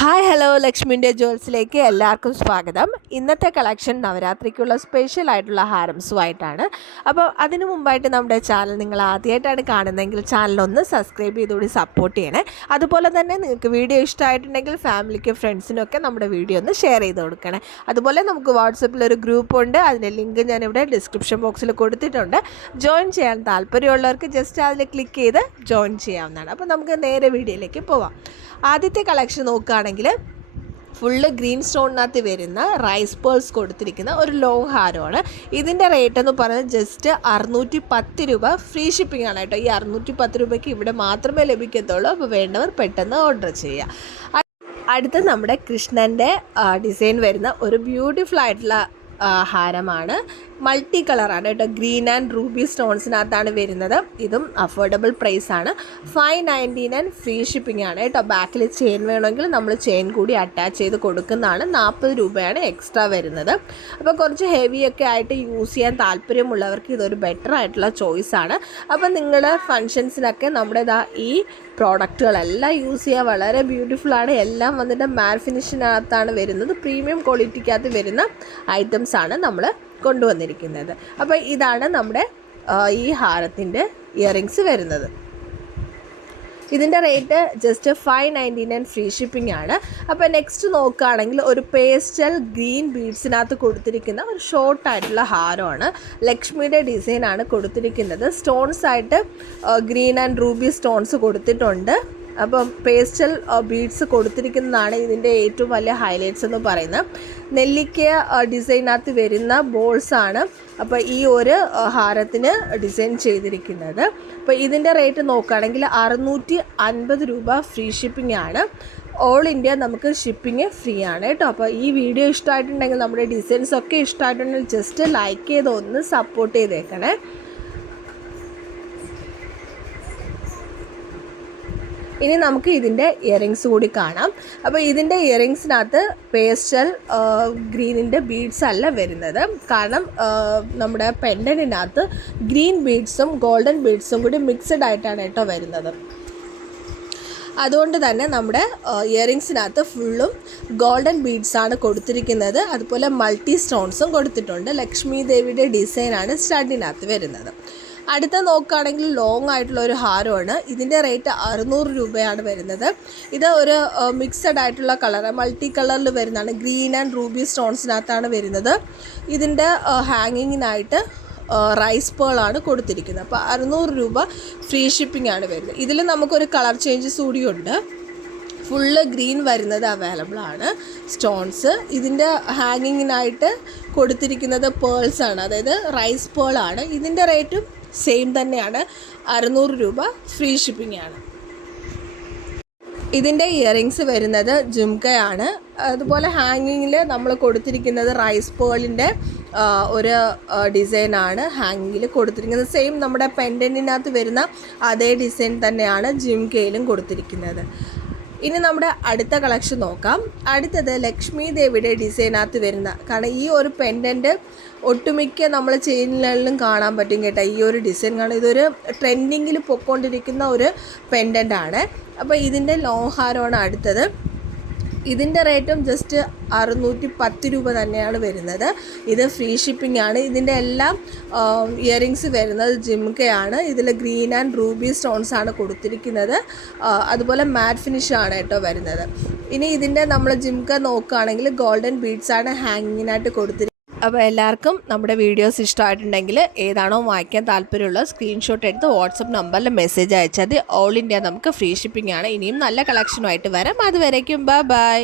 Hi hello ലക്ഷ്മിൻ്റെ ജുവൽസിലേക്ക് എല്ലാവർക്കും സ്വാഗതം. ഇന്നത്തെ കളക്ഷൻ നവരാത്രിക്കുള്ള സ്പെഷ്യൽ ആയിട്ടുള്ള ഹാരംസുമായിട്ടാണ്. അപ്പോൾ അതിനു മുമ്പായിട്ട് നമ്മുടെ ചാനൽ നിങ്ങൾ ആദ്യമായിട്ടാണ് കാണുന്നതെങ്കിൽ ചാനലൊന്ന് സബ്സ്ക്രൈബ് ചെയ്തുകൂടി സപ്പോർട്ട് ചെയ്യണേ. അതുപോലെ തന്നെ നിങ്ങൾക്ക് വീഡിയോ ഇഷ്ടമായിട്ടുണ്ടെങ്കിൽ ഫാമിലിക്കും ഫ്രണ്ട്സിനൊക്കെ നമ്മുടെ വീഡിയോ ഒന്ന് ഷെയർ ചെയ്ത് കൊടുക്കണേ. അതുപോലെ നമുക്ക് വാട്സപ്പിലൊരു ഗ്രൂപ്പുണ്ട്, അതിൻ്റെ ലിങ്ക് ഞാനിവിടെ ഡിസ്ക്രിപ്ഷൻ ബോക്സിൽ കൊടുത്തിട്ടുണ്ട്. ജോയിൻ ചെയ്യാൻ താല്പര്യമുള്ളവർക്ക് ജസ്റ്റ് അതിൽ ക്ലിക്ക് ചെയ്ത് ജോയിൻ ചെയ്യാവുന്നതാണ്. അപ്പോൾ നമുക്ക് നേരെ വീഡിയോയിലേക്ക് പോവാം. ആദ്യത്തെ കളക്ഷൻ നോക്കുകയാണെങ്കിൽ ഫുള്ള് ഗ്രീൻ സ്റ്റോണിനകത്ത് വരുന്ന റൈസ് പേൾസ് കൊടുത്തിരിക്കുന്ന ഒരു ലോങ് ഹാരമാണ്. ഇതിൻ്റെ റേറ്റ് എന്ന് പറയുന്നത് ജസ്റ്റ് 610 രൂപ. ഫ്രീ ഷിപ്പിംഗ് ആണ് കേട്ടോ. ഈ 610 രൂപയ്ക്ക് ഇവിടെ മാത്രമേ ലഭിക്കത്തുള്ളൂ. അപ്പോൾ വേണ്ടവർ പെട്ടെന്ന് ഓർഡർ ചെയ്യുക. അടുത്ത നമ്മുടെ കൃഷ്ണൻ്റെ ഡിസൈൻ വരുന്ന ഒരു ബ്യൂട്ടിഫുൾ ആയിട്ടുള്ള ഹാരമാണ്. മൾട്ടി കളറാണ് കേട്ടോ. ഗ്രീൻ ആൻഡ് റൂബി സ്റ്റോൺസിനകത്താണ് വരുന്നത്. ഇതും അഫോർഡബിൾ പ്രൈസാണ്. 599 ഫ്രീ ഷിപ്പിംഗ് ആണ് കേട്ടോ. ബാക്കിൽ ചെയിൻ വേണമെങ്കിൽ നമ്മൾ ചെയിൻ കൂടി അറ്റാച്ച് ചെയ്ത് കൊടുക്കുന്നതാണ്. 40 രൂപയാണ് എക്സ്ട്രാ വരുന്നത്. അപ്പോൾ കുറച്ച് ഹെവിയൊക്കെ ആയിട്ട് യൂസ് ചെയ്യാൻ താല്പര്യമുള്ളവർക്ക് ഇതൊരു ബെറ്റർ ആയിട്ടുള്ള ചോയ്സാണ്. അപ്പോൾ നിങ്ങളുടെ ഫങ്ഷൻസിനൊക്കെ നമ്മുടെ ഈ പ്രോഡക്റ്റുകളെല്ലാം യൂസ് ചെയ്യുക. വളരെ ബ്യൂട്ടിഫുള്ളാണ്. എല്ലാം വന്നിട്ട് മാറ്റ് ഫിനിഷിനകത്താണ് വരുന്നത്. പ്രീമിയം ക്വാളിറ്റിക്കകത്ത് വരുന്ന ഐറ്റംസാണ് നമ്മൾ കൊണ്ടുവന്നിരിക്കുന്നത്. അപ്പോൾ ഇതാണ് നമ്മുടെ ഈ ഹാരത്തിൻ്റെ ഇയറിങ്സ് വരുന്നത്. ഇതിൻ്റെ റേറ്റ് ജസ്റ്റ് 599 ഫ്രീ ഷിപ്പിംഗ് ആണ്. അപ്പോൾ നെക്സ്റ്റ് നോക്കുകയാണെങ്കിൽ ഒരു പേസ്റ്റൽ ഗ്രീൻ ബീഡ്സിനകത്ത് കൊടുത്തിരിക്കുന്ന ഒരു ഷോർട്ടായിട്ടുള്ള ഹാരമാണ്. ലക്ഷ്മിയുടെ ഡിസൈനാണ് കൊടുത്തിരിക്കുന്നത്. സ്റ്റോൺസ് ആയിട്ട് ഗ്രീൻ ആൻഡ് റൂബി സ്റ്റോൺസ് കൊടുത്തിട്ടുണ്ട്. അപ്പം പേസ്റ്റൽ ബീഡ്സ് കൊടുത്തിരിക്കുന്നതാണ് ഇതിൻ്റെ ഏറ്റവും വലിയ ഹൈലൈറ്റ്സ് എന്ന് പറയുന്നത്. നെല്ലിക്ക ഡിസൈനകത്ത് വരുന്ന ബോൾസാണ് അപ്പോൾ ഈ ഒരു ഹാരത്തിന് ഡിസൈൻ ചെയ്തിരിക്കുന്നത്. അപ്പോൾ ഇതിൻ്റെ റേറ്റ് നോക്കുകയാണെങ്കിൽ 650 രൂപ ഫ്രീ ഷിപ്പിംഗ് ആണ്. ഓൾ ഇന്ത്യ നമുക്ക് ഷിപ്പിംഗ് ഫ്രീ ആണ് കേട്ടോ. അപ്പോൾ ഈ വീഡിയോ ഇഷ്ടമായിട്ടുണ്ടെങ്കിൽ നമ്മുടെ ഡിസൈൻസ് ഒക്കെ ഇഷ്ടമായിട്ടുണ്ടെങ്കിൽ ജസ്റ്റ് ലൈക്ക് ചെയ്ത് ഒന്ന് സപ്പോർട്ട് ചെയ്തേക്കണേ. ഇനി നമുക്ക് ഇതിൻ്റെ ഇയറിങ്സ് കൂടി കാണാം. അപ്പോൾ ഇതിൻ്റെ ഇയറിങ്സിനകത്ത് പേസ്റ്റൽ ഗ്രീനിൻ്റെ ബീഡ്സ് അല്ല വരുന്നത്. കാരണം നമ്മുടെ പെൻഡൻറ്റിനകത്ത് ഗ്രീൻ ബീഡ്സും ഗോൾഡൻ ബീഡ്സും കൂടി മിക്സഡ് ആയിട്ടാണ് കേട്ടോ വരുന്നത്. അതുകൊണ്ട് തന്നെ നമ്മുടെ ഇയറിങ്സിനകത്ത് ഫുള്ളും ഗോൾഡൻ ബീഡ്സാണ് കൊടുത്തിരിക്കുന്നത്. അതുപോലെ മൾട്ടി സ്റ്റോൺസും കൊടുത്തിട്ടുണ്ട്. ലക്ഷ്മി ദേവിയുടെ ഡിസൈനാണ് സ്റ്റഡിനകത്ത് വരുന്നത്. അടുത്ത നോക്കുകയാണെങ്കിൽ ലോങ് ആയിട്ടുള്ള ഒരു ഹാരമാണ്. ഇതിൻ്റെ റേറ്റ് 600 രൂപയാണ് വരുന്നത്. ഇത് ഒരു മിക്സഡ് ആയിട്ടുള്ള കളർ, മൾട്ടി കളറിൽ വരുന്നതാണ്. ഗ്രീൻ ആൻഡ് റൂബി സ്റ്റോൺസിനകത്താണ് വരുന്നത്. ഇതിൻ്റെ ഹാങ്ങിങ്ങിനായിട്ട് റൈസ് പേളാണ് കൊടുത്തിരിക്കുന്നത്. അപ്പോൾ 600 രൂപ ഫ്രീ ഷിപ്പിംഗ് ആണ് വരുന്നത്. ഇതിൽ നമുക്കൊരു കളർ ചേഞ്ചസ് കൂടിയുണ്ട്. ഫുള്ള് ഗ്രീൻ വരുന്നത് അവൈലബിൾ ആണ് സ്റ്റോൺസ്. ഇതിൻ്റെ ഹാങ്ങിങ്ങിനായിട്ട് കൊടുത്തിരിക്കുന്നത് പേൾസാണ്, അതായത് റൈസ് പേളാണ്. ഇതിൻ്റെ റേറ്റും സെയിം തന്നെയാണ്, 600 രൂപ ഫ്രീ ഷിപ്പിംഗ് ആണ്. ഇതിൻ്റെ ഇയറിങ്സ് വരുന്നത് ജുംക്കയാണ്. അതുപോലെ ഹാങ്ങിങ്ങിൽ നമ്മൾ കൊടുത്തിരിക്കുന്നത് റൈസ് പേളിൻ്റെ ഒരു ഡിസൈനാണ് ഹാങ്ങിങ്ങിൽ കൊടുത്തിരിക്കുന്നത്. സെയിം നമ്മുടെ പെൻഡൻറ്റിനകത്ത് വരുന്ന അതേ ഡിസൈൻ തന്നെയാണ് ജിംക്കയിലും കൊടുത്തിരിക്കുന്നത്. ഇനി നമ്മുടെ അടുത്ത കളക്ഷൻ നോക്കാം. അടുത്തത് ലക്ഷ്മി ദേവിയുടെ ഡിസൈനകത്ത് വരുന്ന, കാരണം ഈ ഒരു പെൻഡൻറ്റ് ഒട്ടുമിക്ക നമ്മൾ ചെയിനുകളിലും കാണാൻ പറ്റും കേട്ടോ. ഈ ഒരു ഡിസൈൻ കാരണം ഇതൊരു ട്രെൻഡിങ്ങിൽ പൊയ്ക്കൊണ്ടിരിക്കുന്ന ഒരു പെൻഡൻ്റാണ്. അപ്പോൾ ഇതിൻ്റെ ലോങ് ഹാരമാണ് അടുത്തത്. ഇതിൻ്റെ റേറ്റും ജസ്റ്റ് 610 രൂപ തന്നെയാണ് വരുന്നത്. ഇത് ഫ്രീ ഷിപ്പിംഗ് ആണ്. ഇതിൻ്റെ എല്ലാം ഇയറിങ്സ് വരുന്നത് ജിംക്കയാണ്. ഇതിൽ ഗ്രീൻ ആൻഡ് റൂബി സ്റ്റോൺസ് ആണ് കൊടുത്തിരിക്കുന്നത്. അതുപോലെ മാറ്റ് ഫിനിഷാണ് കേട്ടോ വരുന്നത്. ഇനി ഇതിൻ്റെ നമ്മൾ ജിംക്ക നോക്കുകയാണെങ്കിൽ ഗോൾഡൻ ബീഡ്സാണ് ഹാങ്ങിങ്ങിനായിട്ട് കൊടുത്തിരിക്കുന്നത്. അപ്പോൾ എല്ലാവർക്കും നമ്മുടെ വീഡിയോസ് ഇഷ്ടമായിട്ടുണ്ടെങ്കിൽ ഏതാണോ വായിക്കാൻ താല്പര്യമുള്ള സ്ക്രീൻഷോട്ട് എടുത്ത് വാട്സപ്പ് നമ്പറിൽ മെസ്സേജ് അയച്ചാൽ ഓൾ ഇന്ത്യ നമുക്ക് ഫ്രീ ഷിപ്പിംഗ് ആണ്. ഇനിയും നല്ല കളക്ഷനുമായിട്ട് വരാം. അതുവരേക്കും ബൈ.